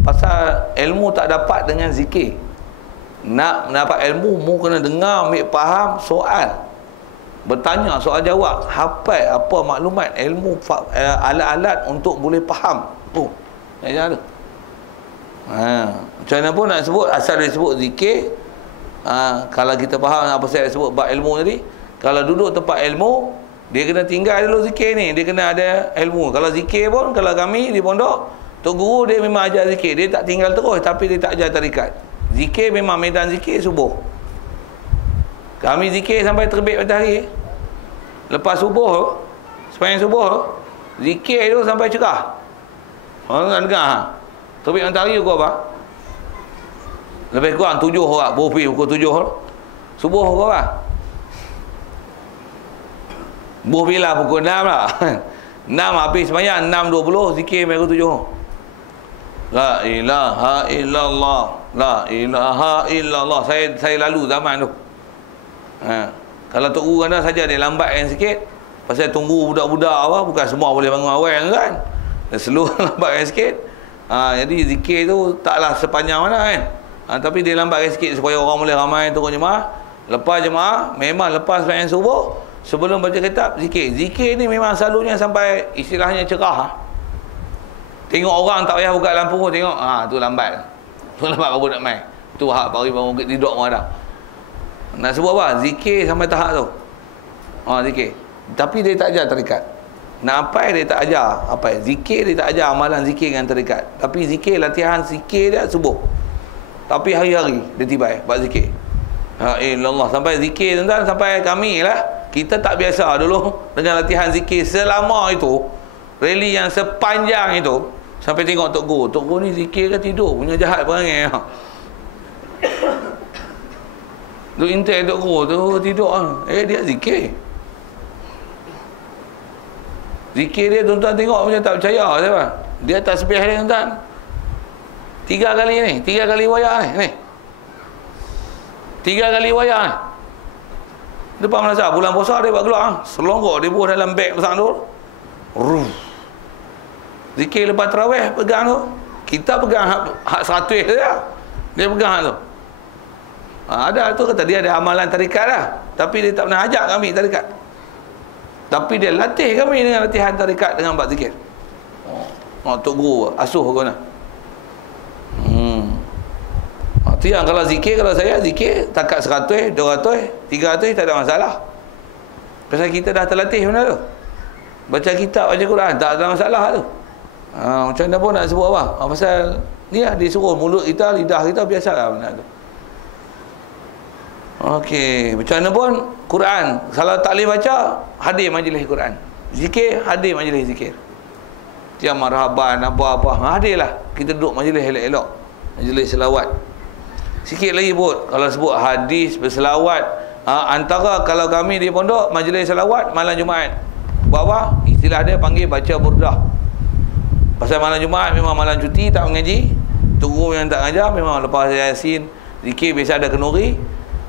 Pasal ilmu tak dapat dengan zikir. Nak dapat ilmu, mu kena dengar, ambil faham, soal. Bertanya, soal jawab, hafal apa maklumat, ilmu, alat-alat untuk boleh faham. Tu. Yang ada. Macam mana pun nak sebut, asal dia sebut zikir. Kalau kita faham apa saya sebut bab ilmu tadi, kalau duduk tempat ilmu, dia kena tinggal dulu zikir ni, dia kena ada ilmu. Kalau zikir pun, kalau kami di pondok, Tok Guru dia memang ajar zikir, dia tak tinggal terus, tapi dia tak ajar tarikat. Zikir memang medan zikir subuh. Kami zikir sampai terbit matahari. Lepas subuh, sepanjang subuh, zikir tu sampai cerah. Orang nak dengar terbit matahari pukul apa? Lebih kurang 7 orang, berpi pukul 7 subuh pukul apa? Bila pukul 6 lah. 6 habis semayang, 6.20 zikir pukul 7. La ilaha illallah, la ilaha illallah. Saya lalu zaman tu. Kalau Tok Guru anda saja dia lambatkan sikit, pasal tunggu budak-budak apa, bukan semua boleh bangun awal kan. Dia seluruh lambatkan sikit. Jadi zikir tu taklah sepanjang mana kan. Tapi dia lambatkan sikit supaya orang boleh ramai turun jemaah. Lepas jemaah, memang lepas sembahyang subuh, sebelum baca kitab, zikir. Zikir ni memang selalunya sampai istilahnya cerah. Tengok orang tak payah buka lampu pun tengok, tu lambat. Tu lambat baru nak main. Tu hak baru tidur pun ada. Nak sebut apa? Zikir sampai tahap tu. Zikir. Tapi dia tak ajar tarikat. Nak apa dia tak ajar apa? Zikir dia tak ajar amalan zikir dengan tarikat. Tapi zikir, latihan zikir dia subuh. Tapi hari-hari dia tibai buat zikir. Allah sampai zikir tuan-tuan, sampai kami lah, kita tak biasa dulu dengan latihan zikir selama itu, rally yang sepanjang itu, sampai tengok Tok Guru ni zikir ke tidur, punya jahat perangai. Tu intai Tok Guru tu tidur, dia zikir. Zikir dia tuan-tuan tengok macam tak percaya siapa. Dia tasbih dia tuan-tuan 3 kali ni, 3 kali wayar ni. 3 kali wayar ni. Depan Malaysia bulan puasa dia buat keluar, selonggok dia buat dalam beg besar tu. Zikir lepas tarawih pegang tu. Kita pegang hak 100 saja. Dia pegang tu. Ada tu kata dia ada amalan tarikat lah. Tapi dia tak pernah ajak kami tarikat. Tapi dia latih kami dengan latihan tarikat dengan buat zikir. Tok Guru asuh kau nak. Itu yang kalau zikir, kalau saya zikir takat 100, 200, 300 tak ada masalah. Pasal kita dah terlatih benda tu. Baca kitab, baca Quran tak ada masalah tu. Macam mana pun nak sebut apa? Pasal ni lah disuruh mulut kita, lidah kita biasalah benda tu. Okey, macam mana pun Quran, kalau tak boleh baca, hadir majlis Quran. Zikir, hadir majlis zikir. Tiap marhaban apa-apa, hadirlah. Kita duduk majlis elok-elok. Majlis selawat. Sikit lagi pun kalau sebut hadis berselawat, antara kalau kami di pondok majlis selawat malam Jumaat. Buat apa? Istilah dia panggil baca burdah. Pasal malam Jumaat memang malam cuti, tak mengaji. Tunggu yang tak ngajar, memang lepas Yasin, zikir biasa ada kenduri.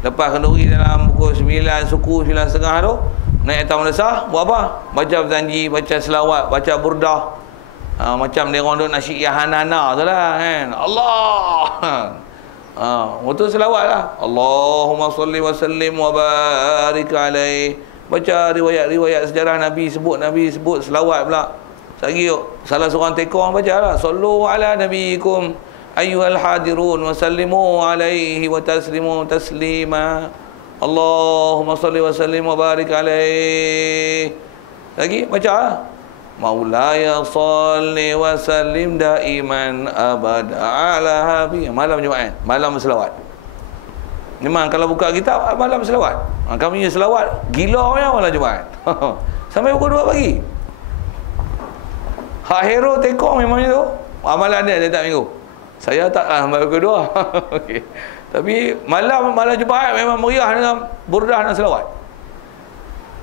Lepas kenduri dalam pukul 9 suku 9.30 tu, naik atas madrasah, buat apa? Baca berjanji, baca selawat, baca burdah. Macam dia orang duk nasyid Yahanana tu lah kan. Allah. Untuk selawat lah. Allahumma salli wa sallim wa barik alaih. Baca riwayat-riwayat sejarah Nabi sebut selawat pula. Lagi salah seorang tekong baca lah, sallu ala nabiyikum ayyuhal hadirun wa sallimu alaihi wa taslimu taslima. Allahumma salli wa sallim wa barik alaih. Lagi baca lah, Maulaya salli wa sallim daiman abada ala habi. Malam Jumaat, malam selawat. Memang kalau buka kitab malam selawat. Kami selawat gila punya malam Jumaat. Sampai pukul 2 pagi. Hak hero tekong memangnya tu. Amalan dia tak minggu. Saya tak sampai pukul 2. Okey. Tapi malam Jumaat memang meriah dengan burdah dan selawat.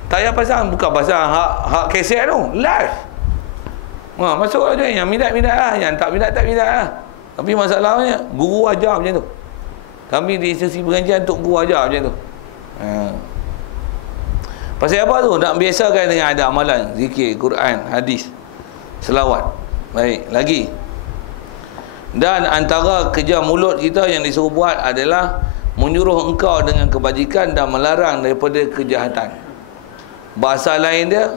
Tak payah pasang, bukan pasang hak keset tu, live. Masuk aja yang minat lah, yang tak minat lah. Tapi masalahnya guru ajar macam tu. Kami di sesi pengajian Tok Guru ajar macam tu. Pasal apa tu? Nak biasakan dengan ada amalan zikir, Quran, hadis, selawat. Baik, lagi. Dan antara kerja mulut kita yang disuruh buat adalah menyuruh engkau dengan kebajikan dan melarang daripada kejahatan. Bahasa lain dia,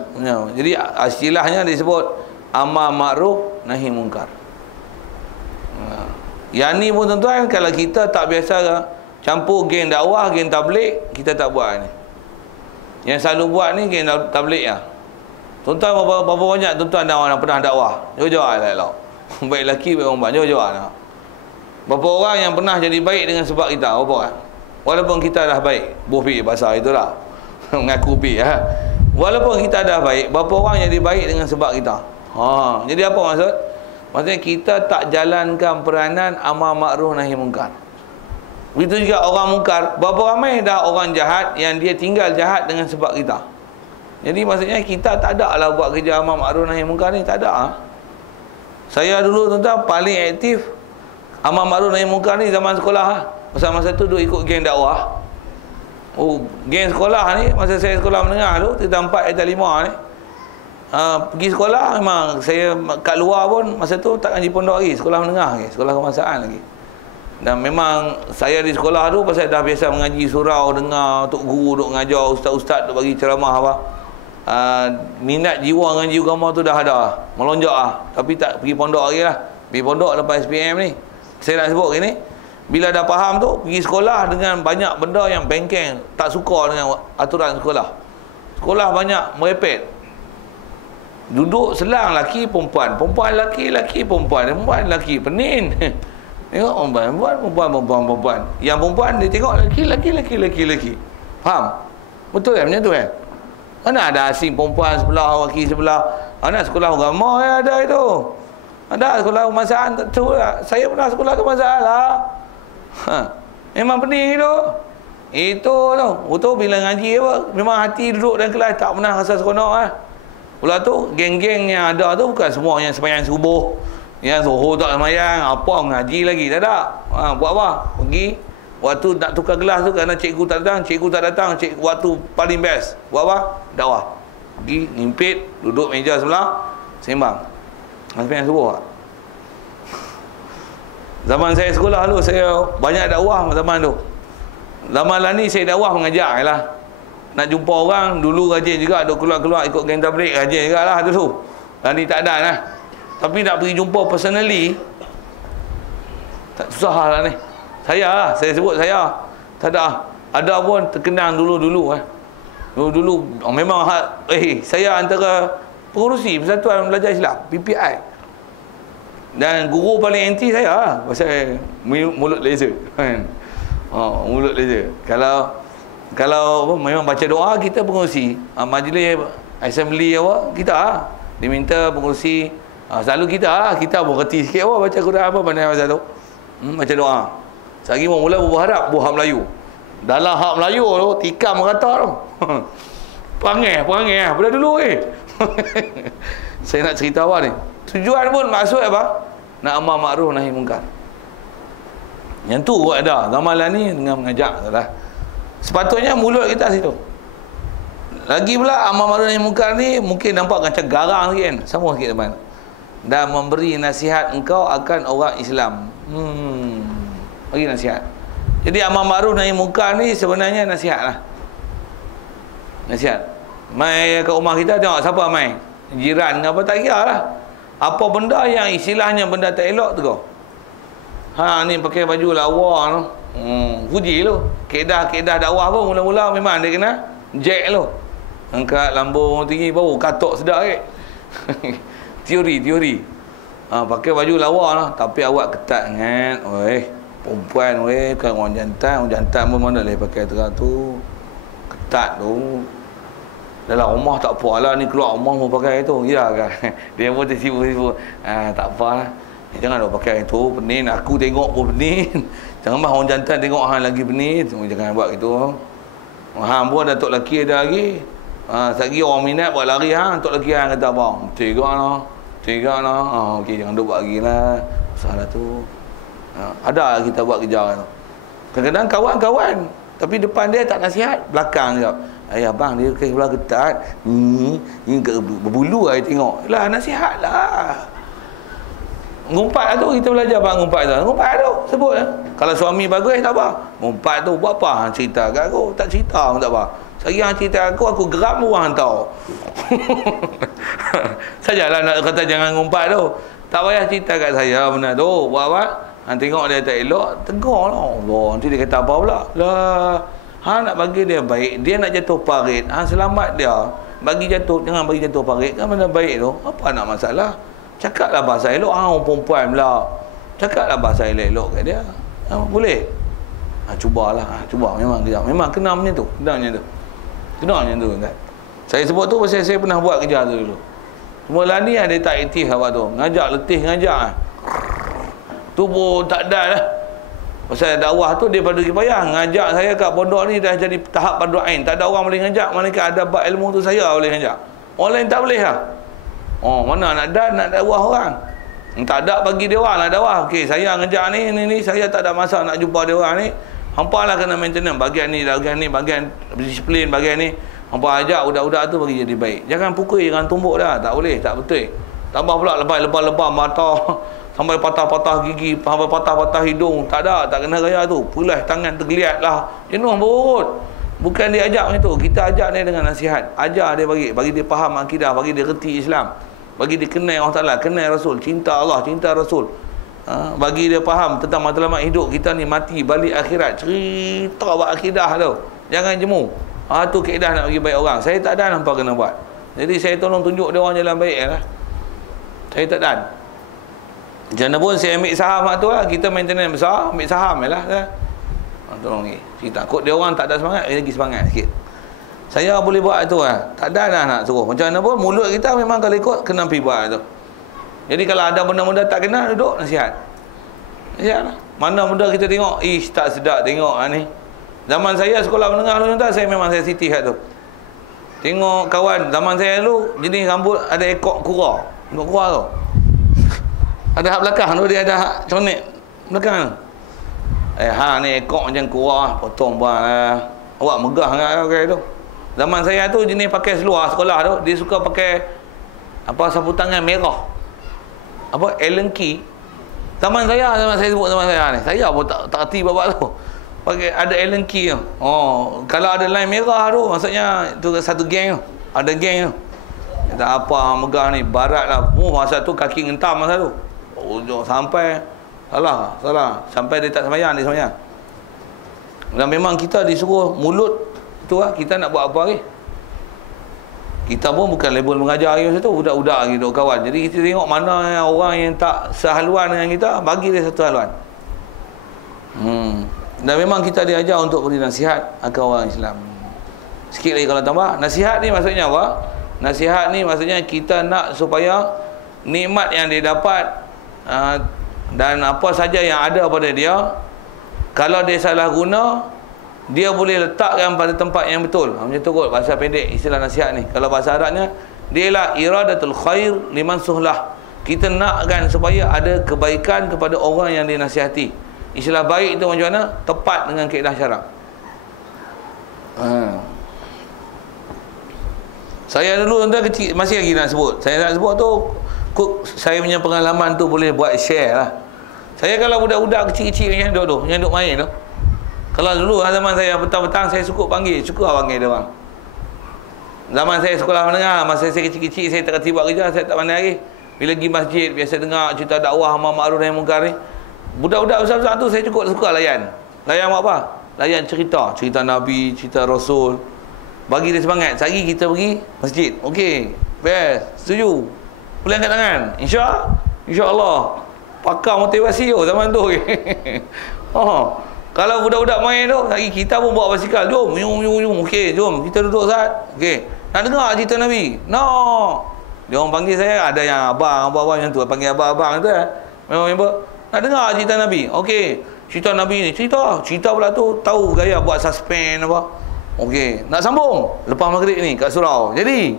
jadi istilahnya disebut amar ma'ruf nahi mungkar. Yang ni pun tuan-tuan, kalau kita tak biasa campur geng dakwah, geng tabligh, kita tak buat ni. Yang selalu buat ni geng tabligh lah. Tuan-tuan berapa banyak tuan-tuan yang pernah dakwah? Jawab lah elok. Baik lelaki, baik perempuan, jawab lah. Berapa orang yang pernah jadi baik dengan sebab kita? Berapa orang? Walaupun kita dah baik, bufi bahasa itulah. Mengaku pi ha. Walaupun kita dah baik, berapa orang jadi baik dengan sebab kita? Jadi apa maksud? Maksudnya kita tak jalankan peranan amar ma'ruf nahi mungkar. Begitu juga orang mungkar, berapa ramai dah orang jahat yang dia tinggal jahat dengan sebab kita. Jadi maksudnya kita tak ada lah buat kerja amar ma'ruf nahi mungkar ni, tak ada. Saya dulu tuan-tuan paling aktif amar ma'ruf nahi mungkar ni zaman sekolah. Masa tu duk ikut geng dakwah. Geng sekolah ni, masa saya sekolah menengah tu, kita 4 atau 5 ni. Pergi sekolah memang saya kat luar pun masa tu tak ngaji pondok lagi, sekolah menengah lagi, sekolah kebangsaan lagi. Dan memang saya di sekolah tu pasal dah biasa mengaji surau, dengar tok guru duk ngajar, ustaz-ustaz duk bagi ceramah apa. Minat jiwa ngaji agama tu dah ada, melonjak lah. Tapi tak pergi pondok lagi lah. Pergi pondok lepas SPM ni. Saya nak sebut gini, bila dah faham tu, pergi sekolah dengan banyak benda yang bengkeng, tak suka dengan aturan sekolah. Sekolah banyak merepet. Duduk selang laki perempuan, perempuan laki, laki perempuan, perempuan laki, penin. Tengok perempuan. Yang perempuan dia tengok laki. Faham? Betul kan macam tu kan? Mana ada asing perempuan sebelah, laki sebelah. Mana sekolah agama ya ada itu. Ada sekolah kebangsaan tak tahu lah. Saya pernah sekolah kebangsaan lah. Memang pening itu. Itu tu. Betul bila ngaji apa, memang hati duduk dalam kelas tak pernah rasa seronok lah. Pula tu, geng-geng yang ada tu bukan semua yang sembahyang subuh, yang zuhur tak sembahyang, apa ngaji lagi, tak ada. Buat apa? Pergi, waktu nak tukar gelas tu kerana cikgu tak datang, waktu paling best. Buat apa? Dakwah. Pergi, ngimpit, duduk meja sebelah, sembang. Sembahyang subuh tak? Zaman saya sekolah dulu, saya banyak dakwah zaman tu. Zaman lah ni saya dakwah mengajar lah. Nak jumpa orang, dulu rajin juga, duk keluar-keluar ikut geng tabligh, rajin juga lah dulu. Dan ni tak ada lah. Tapi nak pergi jumpa personally, tak susah lah ni. Saya sebut saya. Tak ada. Ada pun terkenang dulu-dulu Dulu memang saya antara pengurusi Persatuan Belajar Islam, PPI. Dan guru paling anti saya pasal mulut laser. Mulut laser. Kalau memang baca doa, kita pengurusi majlis assembly apa, kita diminta pengurusi, selalu kita pun reti sikit baca Quran apa pandai masa tu, baca doa. Sehari mula berharap buah Melayu. Dalam hak Melayu tu tikam rata tu. Perangai pada dulu Saya nak cerita apa ni, tujuan pun maksud apa, nak amar ma'ruf nahi mungkar. Yang tu buat ada gamalan ni dengan mengajak lah. Sepatutnya mulut kita situ. Lagi pula amar ma'ruf nahi mungkar ni mungkin nampak macam garang sikit kan. Sama sikit teman. Dan memberi nasihat engkau akan orang Islam. Bagi nasihat. Jadi amar ma'ruf nahi mungkar ni sebenarnya nasihat lah. Nasihat. Mai kat rumah kita tengok siapa mai. Jiran apa tak kira lah. Apa benda yang istilahnya benda tak elok tu kau. Ni pakai baju lawa tu. Puji lu. Kedah dakwah pun mula-mula memang dia kena jack lu. Angkat lambung tinggi bau katok sedap teori. Pakai baju lawa lah, tapi awak ketat sangat. Perempuan kan orang jantan pun mana boleh pakai tu. Ketat tu. Dalam rumah tak apa lah, ni keluar rumah mau pakai itu. Ya kan. Dia pun tersipu-sipu. Tak apalah. Jangan duk pakai itu, penin. Aku tengok pun penin. Jangan orang jantan tengok hang lagi penin. Jangan buat gitu. Hang pun ada tok lelaki ada lagi. Sagi orang minat buat lari hang, tok lelaki hang kata apa? Tega lah. Okey, jangan duk buat lagi lah. Salah tu. Ada kita buat kerja tu. Kadang-kadang kawan-kawan, tapi depan dia tak nasihat, belakang dia. Abang dia ke sebelah ketat. Ni berbulu ai tengok. Lah nasihat lah. Ngumpat tu kita belajar apa ngumpat tu. Ngumpat tu sebut Kalau suami bagus tak apa. Ngumpat tu buat apa? Cerita kat aku. Tak cerita pun tak apa. Saya cerita aku geram orang tahu. Sajalah nak kata jangan ngumpat tu. Tak payah cerita kat saya benda tu. Buat apa? Tengok dia tak elok, tegur lah. Allah, nanti dia kata apa pula? Lah, nak bagi dia baik, dia nak jatuh parit. Selamat dia. Bagi jatuh, jangan bagi jatuh parit. Kan benda baik tu. Apa nak masalah? Cakaplah bahasa elok. Orang perempuan pula. Cakaplah bahasa elok kat dia. Boleh? Cubalah. Cuba. Memang kejap. Memang kena macam tu. Kena macam tu kan. Saya sebut tu pasal saya pernah buat kerja tu dulu. Semua lah ni dia tak aktif apa tu. Ngajak letih ngajak. Tu pun tak ada lah. Pasal dakwah tu dia pada payah. Ngajak saya kat pondok ni dah jadi tahap fardu ain. Tak ada orang boleh ngajak. Malaikat ada bab ilmu tu saya boleh ngajak. Orang lain tak boleh lah. Mana nak dakwah orang. Tak ada bagi dia orang lah dakwah. Okey, saya ngajak ni saya tak ada masa nak jumpa dia orang ni. Hampa lah kena maintenance bahagian ni, bahagian disiplin, bahagian ni. Hampa ajak budak-budak tu bagi jadi baik. Jangan pukul jangan tumbuk dah. Tak boleh, tak betul. Tambah pula lebah mata sampai patah-patah gigi, sampai patah-patah hidung. Tak ada, tak kena gaya tu. Pulas tangan tergeliat lah. Jenuh berurut. Bukan dia ajak macam tu. Kita ajak dia dengan nasihat. Ajar dia bagi dia faham akidah, bagi dia reti Islam. Bagi dia kenal Allah Ta'ala, kenal Rasul, cinta Allah, cinta Rasul. Bagi dia faham tentang matlamat hidup kita ni, mati balik akhirat, cerita buat akidah tu. Jangan jemu. Tu kaedah nak bagi baik orang. Saya tak ada nampak kena buat. Jadi saya tolong tunjuk dia orang jalan baik lah. Saya tak ada. Macam mana pun saya ambil saham tu lah. Kita maintenance besar, ambil saham je lah. Tolong ni cerita. Kod dia orang tak ada semangat, saya lagi semangat sikit. Saya boleh buat tu lah. Tak ada dah nak suruh. Macam mana pun mulut kita memang kalau ikut kena pergi buat tu. Jadi kalau ada benda-benda tak kena, duduk nasihat. Nasihat lah. Mana benda kita tengok, tak sedap tengok lah ni. Zaman saya sekolah menengah dulu, saya memang saya siti kat tu. Tengok kawan, zaman saya dulu, jenis rambut ada ekor kura. Ekor kura tu. Ada hak belakang tu, dia ada hak conek belakang tu. Ni ekor macam kura, potong buang lah. Awak megah kan okay, tu. Zaman saya tu jenis pakai seluar sekolah tu, dia suka pakai sapu tangan merah. Allen key. Zaman saya sebut zaman saya ni. Saya pun tak erti babak tu. Pakai ada Allen key tu. Kalau ada line merah tu, maksudnya tu satu geng tu. Ada geng tu. Kata apa megah ni, barat lah. Masa tu kaki ngentam masa tu. Sampai salah. Sampai dia tak sembahyang, dia sembahyang. Dan memang kita disuruh mulut tu lah, kita nak buat apa lagi? Kita pun bukan label mengajar lagi masa tu, budak-budak lagi duk kawan. Jadi kita tengok mana orang yang tak sehaluan dengan kita, bagi dia satu haluan. Dan memang kita diajar untuk beri nasihat akan orang Islam. Sikit lagi kalau tambah, nasihat ni maksudnya apa? Nasihat ni maksudnya kita nak supaya nikmat yang dia dapat dan apa saja yang ada pada dia, kalau dia salah guna, dia boleh letakkan pada tempat yang betul. Macam tu kot bahasa pendek istilah nasihat ni. Kalau bahasa Arabnya, dia lah iradatul khair liman suhlah. Kita nakkan supaya ada kebaikan kepada orang yang dinasihati. Istilah baik itu macam mana? Tepat dengan kaedah syarak. Saya dulu tuan kecil, masih lagi nak sebut. Saya nak sebut tu, saya punya pengalaman tu boleh buat share lah. Saya kalau budak-budak kecil-kecil yang duduk main tu, kalau dulu zaman saya petang-petang saya suka panggil dia orang. Zaman saya sekolah menengah, masa saya kecil-kecil saya tak kerti buat kerja, saya tak pandai lagi. Bila pergi masjid biasa dengar cerita dakwah amar ma'ruf nahi munkar ni. Budak-budak besar-besar tu saya cukup suka layan. Layan buat apa? Layan cerita Nabi, cerita Rasul. Bagi dia semangat. Sehari kita pergi masjid. Okey, best. Setuju. Boleh angkat tangan. Insya-Allah. Pakar motivasi zaman tu. Kalau budak-budak main tu, lagi kita pun bawa basikal. Jom, okey, jom kita duduk saat. Okey. Nak dengar cerita Nabi? No. Dia orang panggil saya, ada yang abang macam tu, panggil abang tu member. Nak dengar cerita Nabi? Okey. Cerita Nabi ni, cerita pula tu tahu gaya buat suspend apa. Okey, nak sambung lepas maghrib ni kat surau. Jadi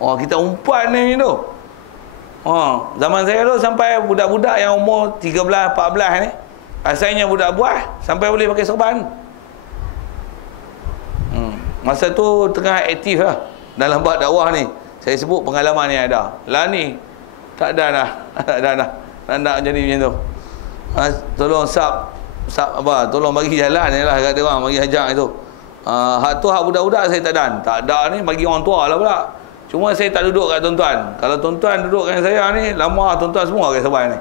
kita umpan ni tu. Zaman saya tu sampai budak-budak yang umur 13, 14 ni, asalnya budak buah sampai boleh pakai serban. Masa tu tengah aktif lah dalam bab dakwah ni. Saya sebut pengalaman yang ada. Lah ni tak ada dah. nak jadi macam tu. Tolong tolong bagi jalan je lah kat dia orang, bagi ajak itu. Hak tu hak budak-budak saya tak ada. Tak ada ni bagi orang tua lah pula. Cuma saya tak duduk kat tuan-tuan. Kalau tuan-tuan duduk dengan saya ni, lama tuan-tuan semua ke sabar ni.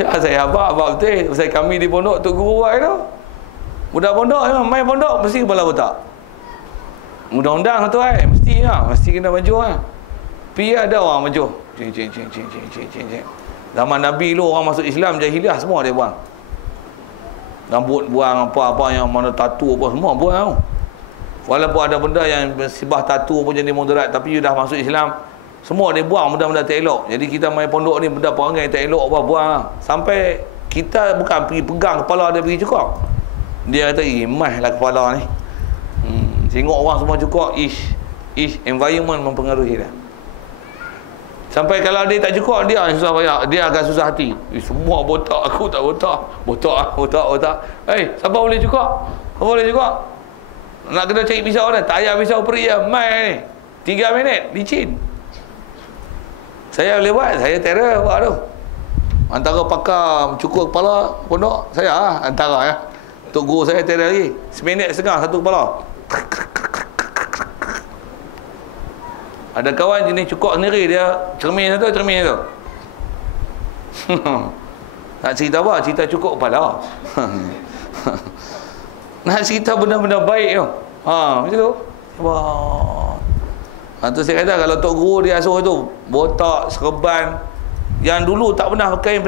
Ya, saya abang betul. Saya kami di pondok Tok Guru buat tu. Budak pondok memang main pondok mesti kepala botak. Undang-undang tu mesti kena maju lah. Pi ada orang maju. Cing. Zaman Nabi lu orang masuk Islam jahiliah semua dia buang. Rambut buang, apa-apa yang mana tatu apa semua buang tau. Walaupun ada benda yang bersibah tatu pun jadi moderat, tapi you dah masuk Islam, semua dia buang benda-benda tak elok. Jadi kita main pondok ni benda perangai tak elok apa buang lah. Sampai kita bukan pergi pegang kepala dia pergi cukup. Dia kata, mah lah kepala ni. Tengok orang semua cukup, environment mempengaruhi dia. Sampai kalau dia tak cukup, dia susah payah, dia akan susah hati. Semua botak, aku tak botak. Botak. Siapa boleh cukup? Siapa boleh cukup? Nak kena cari pisau dah. Tak payah pisau peri lah. Mai ni 3 minit licin. Saya boleh buat. Saya terror buat tu. Antara pakar cukur kepala pondok, saya lah antara ya. Tok Guru saya terror lagi. 1.5 minit satu kepala. Ada kawan jenis cukur sendiri, dia cermin tu. Nak cerita apa? Cerita cukur kepala. Nak cerita benda-benda baik tu. Macam tu. Tu saya kata kalau Tok Guru dia asuh tu botak, serban, yang dulu tak pernah kain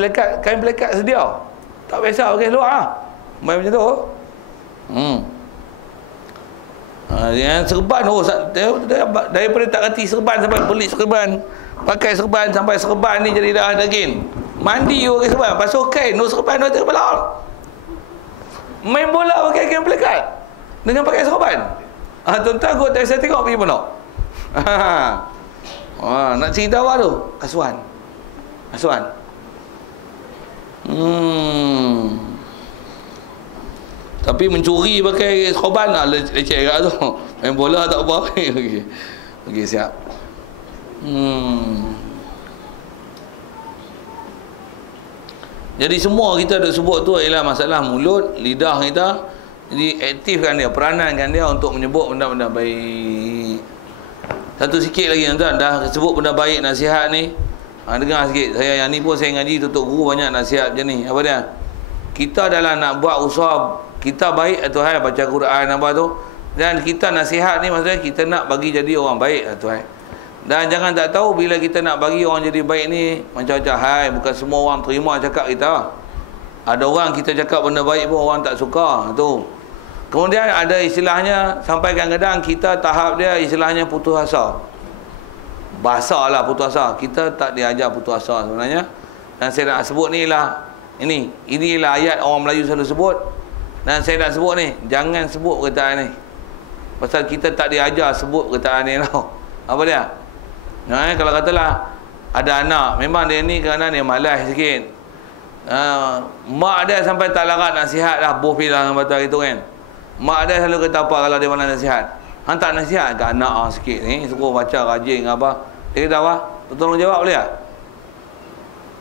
pelekat sedia. Tak biasa pakai luar main macam tu. Yang serban daripada tak reti serban sampai beli serban, pakai serban sampai serban ni jadi dah daging. Mandi pakai serban, basuh kain, serban atas kepala. Main bola pakai kain pelekat dengan pakai serban. Tuan-tuan kot saya tengok pergi pondok. Nak cerita apa tu? Asuhan. Tapi mencuri pakai serban lah leceh kat tu. Main bola tak apa. Okey, siap. Jadi semua kita duk sebut tu ialah masalah mulut, lidah kita. Jadi aktifkan dia, peranankan dia untuk menyebut benda-benda baik. Satu sikit lagi tuan-tuan, dah sebut benda baik nasihat ni. Dengar sikit. Saya yang ni pun saya ngaji Tok Guru banyak nasihat macam ni. Apa dia? Kita dalam nak buat usaha kita baik Tuhan, baca Quran apa tu, dan kita nasihat ni maksudnya kita nak bagi jadi orang baik Tuhan. Dan jangan tak tahu bila kita nak bagi orang jadi baik ni macam-macam bukan semua orang terima cakap kita. Ada orang kita cakap benda baik pun orang tak suka tu. Kemudian ada istilahnya sampai kadang-kadang kita tahap dia istilahnya putus asa. Bahasa lah putus asa. Kita tak diajar putus asa sebenarnya. Dan saya nak sebut ni lah, inilah ayat orang Melayu selalu sebut. Dan saya nak sebut ni, jangan sebut perkataan ni. Pasal kita tak diajar sebut perkataan ni tau. Apa dia? Kalau katalah ada anak, memang dia ni kerana dia malas sikit. Mak dia sampai tak larat nasihat dah, boh pilah dengan batal itu kan. Mak dia selalu kata apa kalau dia malas nasihat? Hantar nasihat ke anak sikit ni, suruh baca rajin apa. Dia kata apa? Tolong jawab boleh tak?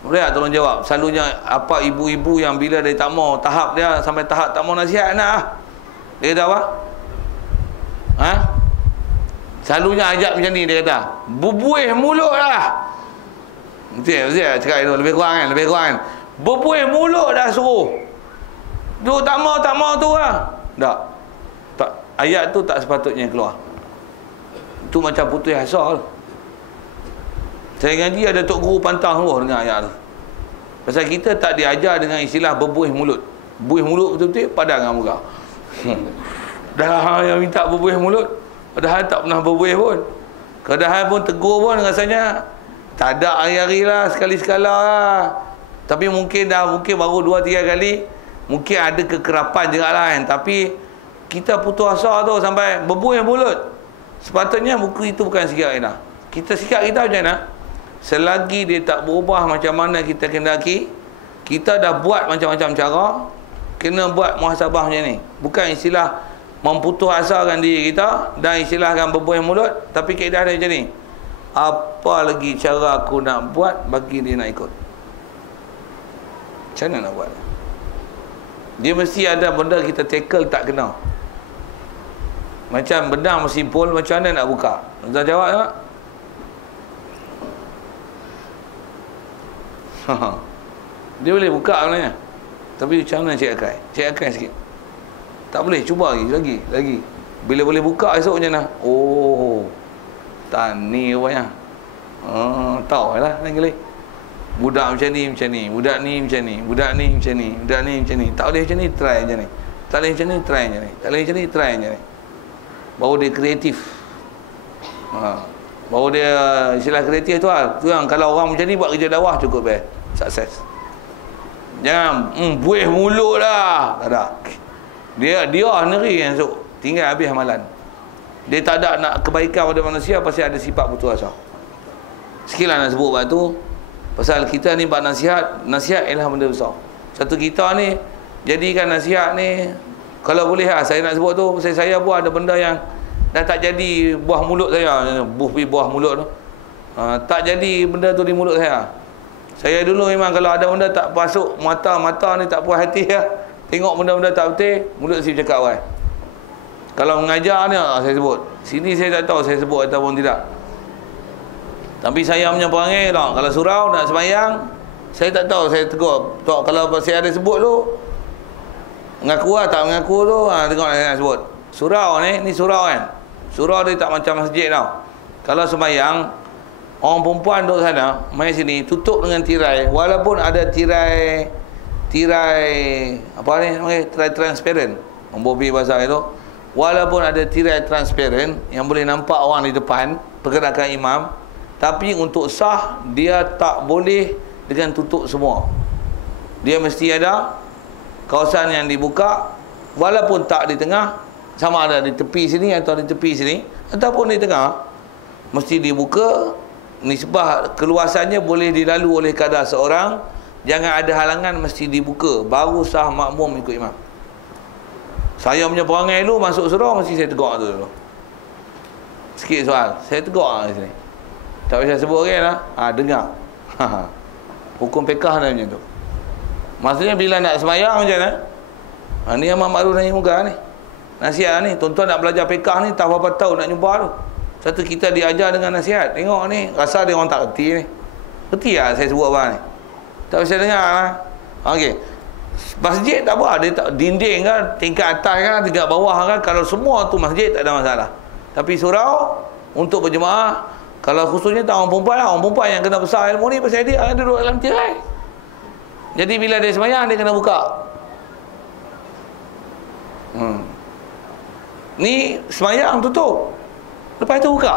Boleh tak tolong jawab? Selalunya apa ibu-ibu yang bila dia tak mau, tahap dia sampai tahap tak mau nasihat anak. Dia kata apa? Selalunya ajak macam ni, dia kata berbuih mulut lah. Betul cakap itu lebih kurang kan. Berbuih mulut dah suruh. Tu tak mau tu lah. Tak. Ayat tu tak sepatutnya keluar. Tu macam putus asa tu. Saya ngaji ada Tok Guru pantang semua dengan ayat tu. Pasal kita tak diajar dengan istilah berbuih mulut. Buih mulut betul-betul padang dengan muka. Dah yang minta berbuih mulut, padahal tak pernah berbuih pun. Padahal pun tegur pun rasanya tak ada hari-hari lah, sekali-sekala lah. Tapi mungkin baru 2-3 kali, mungkin ada kekerapan juga lah kan. Tapi kita putus asa tu sampai berbuih mulut. Sepatutnya buku itu bukan sikap kita. Sikap kita macam mana? Selagi dia tak berubah macam mana kita kendaki, kita dah buat macam-macam cara, kena buat muhasabah macam ni. Bukan istilah memputus asakan diri kita dan istilahkan berbuih mulut, tapi kaedah dia macam ni. apa lagi cara aku nak buat bagi dia nak ikut? Macam mana nak buat? Dia mesti ada benda kita tackle tak kena. Macam benang mesin pol, macam mana nak buka? Ustaz jawab tak? Dia boleh buka sebenarnya. Tapi macam mana Cik Akai? Cik Akai sikit. Tak boleh, cuba lagi. Bila boleh buka esok macam mana? Oh, tani rupanya. Tahu lah lain kali. Budak macam ni, budak ni macam ni, budak ni macam ni, budak ni macam ni. Tak boleh macam ni, try macam ni. Tak boleh macam ni, try macam ni. Tak boleh macam ni, try macam ni. Baru dia kreatif. Baru dia istilah kreatif tu lah. Tu yang kalau orang macam ni buat kerja dakwah cukup sukses. Jangan buih mulut lah. Tak ada. Dia neri yang esok. Tinggal habis amalan. Dia tak ada nak kebaikan pada manusia pasal ada sifat putus asa. Sekilah nak sebut buat tu. Pasal kita ni buat nasihat ialah benda besar. Satu kita ni jadikan nasihat ni, kalau boleh lah saya nak sebut tu, saya pun ada benda yang dah tak jadi buah mulut saya. Buah mulut tu tak jadi benda tu di mulut saya. Saya dulu memang kalau ada benda tak masuk mata ni, tak puas hati lah, tengok benda-benda tak betul, mulut saya cakap awal. Kalau mengajar ni saya sebut. Sini saya tak tahu saya sebut ataupun tidak. Tapi saya punya perangai tak. Kalau surau nak sembahyang, saya tak tahu, saya tegur. Tak, kalau saya ada sebut tu, mengaku lah, tak mengaku tu, tengok saya nak sebut. Surau ni surau kan. Surau dia tak macam masjid tau. Kalau sembahyang, orang perempuan duduk sana, main sini, tutup dengan tirai. Walaupun ada tirai apa ni, tirai transparent. Membobi bahasa itu. Walaupun ada tirai transparent yang boleh nampak orang di depan, pergerakan imam, tapi untuk sah, dia tak boleh dengan tutup semua. Dia mesti ada kawasan yang dibuka, walaupun tak di tengah, sama ada di tepi sini atau di tepi sini, ataupun di tengah, mesti dibuka. Nisbah keluasannya boleh dilalu oleh kadar seorang. Jangan ada halangan, mesti dibuka. Baru sah makmum ikut imam. Saya punya perangai dulu masuk surau, mesti saya tegur tu dulu. Sikit soal, saya tegur di sini. Tak bisa sebut kan lah. Dengar. Hukum fiqh dah macam tu. Maksudnya bila nak sembahyang macam mana? Ni Imam Ma'ruf Nahi Munkar ni. Nasihat ni, tuan-tuan nak belajar fiqh ni, tak berapa tahun nak jumpa tu. Satu kita diajar dengan nasihat. Tengok ni, rasa dia orang tak reti ni. Reti lah saya sebut apa ni? Tak bisa dengar lah. Okey. Masjid tak apa, dia tak dinding kan, tingkat atas kan, tingkat bawah kan, kalau semua tu masjid tak ada masalah. Tapi surau untuk berjemaah, kalau khususnya tak orang perempuan lah, orang perempuan yang kena besar ilmu ni pasal dia akan duduk dalam tirai. Jadi bila dia sembahyang, dia kena buka. Ni sembahyang tutup, lepas tu buka.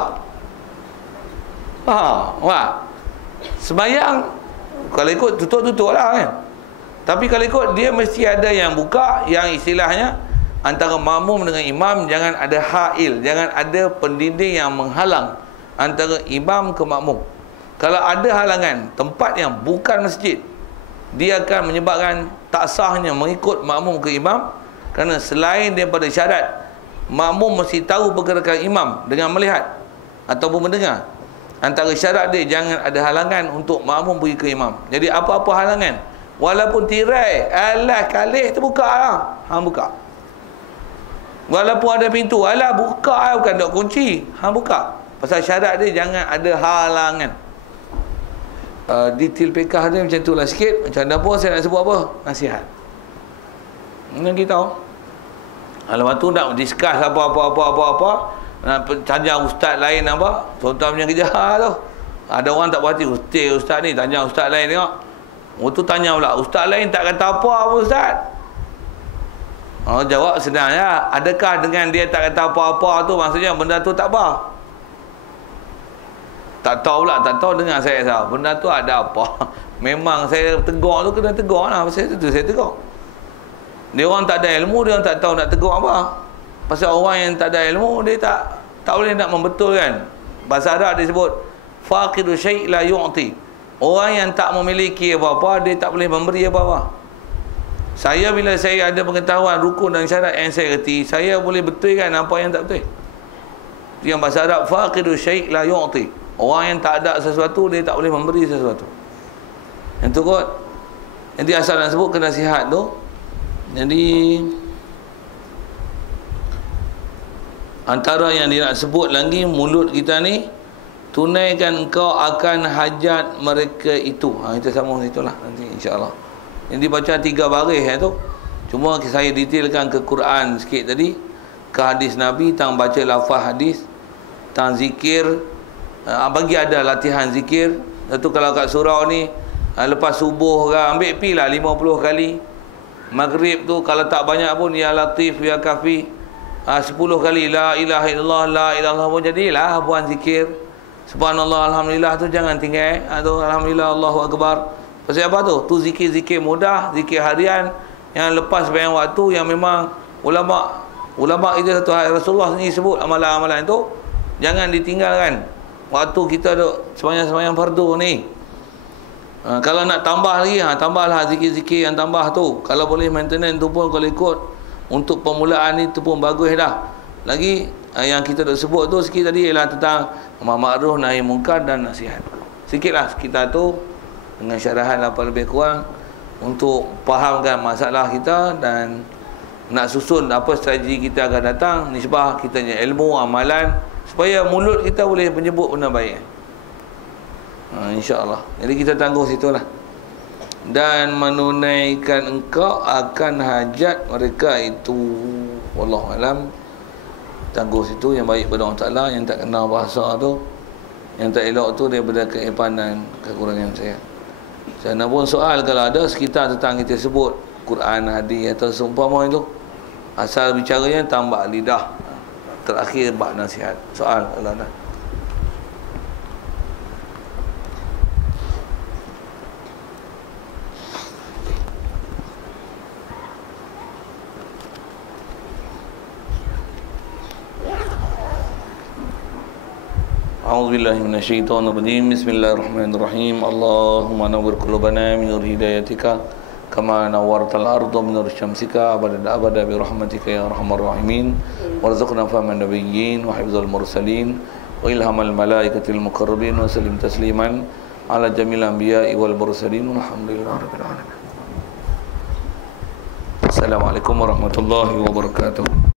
Sembahyang kalau ikut tutup lah kan. Tapi kalau ikut dia mesti ada yang buka, yang istilahnya antara makmum dengan imam jangan ada hail, jangan ada pendinding yang menghalang antara imam ke makmum. Kalau ada halangan tempat yang bukan masjid, dia akan menyebabkan tak sahnya mengikut makmum ke imam, kerana selain daripada syarat makmum mesti tahu pergerakan imam dengan melihat ataupun mendengar. Antara syarat dia jangan ada halangan untuk makmum pergi ke imam. Jadi apa-apa halangan, walaupun tirai alah kalih terbuka lah, buka. Walaupun ada pintu, alah buka lah, bukan dok kunci, buka. Pasal syarat dia jangan ada halangan. Detail pekah dia macam tu lah sikit. Macam mana pun saya nak sebut apa? Nasihat. Nanti tahu. Lepas tu nak discuss apa-apa, nak tanya ustaz lain apa, tuan-tuan punya kerja tu. Ada orang tak berhati, ustaz ni tanya ustaz lain tengok. Tu tanya pula, ustaz lain tak kata apa ustaz? Jawab senangnya, adakah dengan dia tak kata apa-apa tu maksudnya benda tu tak apa? Tak tahu pula, tak tahu dengar saya tahu. Benda tu ada apa? Memang saya tegur tu kena tegur lah. Pasal itu saya tegur. Dia orang tak ada ilmu, dia orang tak tahu nak tegur apa. Pasal orang yang tak ada ilmu, dia tak boleh nak membetulkan. Bahasa Arab disebut faqidu syai' la yu'ti. Orang yang tak memiliki apa-apa, dia tak boleh memberi apa-apa. Saya bila saya ada pengetahuan rukun dan syarat yang saya reti, saya boleh betulkan apa yang tak betul. Yang bahasa Arab faqidu syai' la yu'ti. Orang yang tak ada sesuatu, dia tak boleh memberi sesuatu. Yang tu kot. Nanti asal nak sebut kena sihat tu. Jadi antara yang dia nak sebut lagi, mulut kita ni, tunaikan engkau akan hajat mereka itu. Kita sama situlah nanti insya-Allah. Jadi baca 3 baris tu. Cuma saya detailkan ke Quran sikit tadi, ke hadis Nabi, tang baca lafaz hadis, tang zikir. Bagi ada latihan zikir. Itu kalau kat surau ni, lepas subuh ke, ambil pi lah 50 kali. Maghrib tu kalau tak banyak pun, ya Latif, ya Kafi, 10 kali la ilaha illallah, la ilaha illallah pun jadilah buat zikir. Subhanallah, alhamdulillah tu jangan tinggal. Alhamdulillah, Allahu akbar. Pasal apa tu? Tu zikir-zikir mudah, zikir harian yang lepas bayang waktu, yang memang ulama itu satu Rasulullah sendiri sebut amalan-amalan itu jangan ditinggalkan. Waktu kita duk sembahyang fardu ni. Kalau nak tambah lagi, tambahlah zikir-zikir yang tambah tu. Kalau boleh maintenance tu pun kalau ikut untuk permulaan ni tu pun bagus dah. Lagi yang kita dah sebut tu sikit tadi ialah tentang amar ma'ruf nahi munkar dan nasihat. Sikitlah kita tu dengan syarahan apa lebih kurang untuk fahamkan masalah kita dan nak susun apa strategi kita akan datang, nisbah kita punya ilmu, amalan, supaya mulut kita boleh menyebut benda baik. InsyaAllah. Jadi kita tangguh situlah. Dan menunaikan engkau akan hajat mereka itu. Wallahu alam. Tangguh situ yang baik pada Allah Ta'ala. Yang tak kenal bahasa tu, yang tak elok tu daripada keipanan, kekurangan saya. Sana pun soal kalau ada sekitar tentang kita sebut Quran, hadis atau seumpama itu, asal bicaranya tambah lidah, terakhir bak nasihat. Soal kalau ada. A'udzubillahi minasyaitonirrajim. Bismillahirrahmanirrahim. Allahumma nawwir qulubana min nur hidayatika kama nawwartal arda min nur syamsika abada bi rahmatika ya arhamar rahimin. Warzuqna fahman nabiyyin wa hifdzal mursalin wa ilhamal malaikatil muqarrabin wa sallim tasliman ala jamil anbiya'i wal mursalin walhamdulillahi rabbil alamin. Assalamualaikum warahmatullahi wabarakatuh.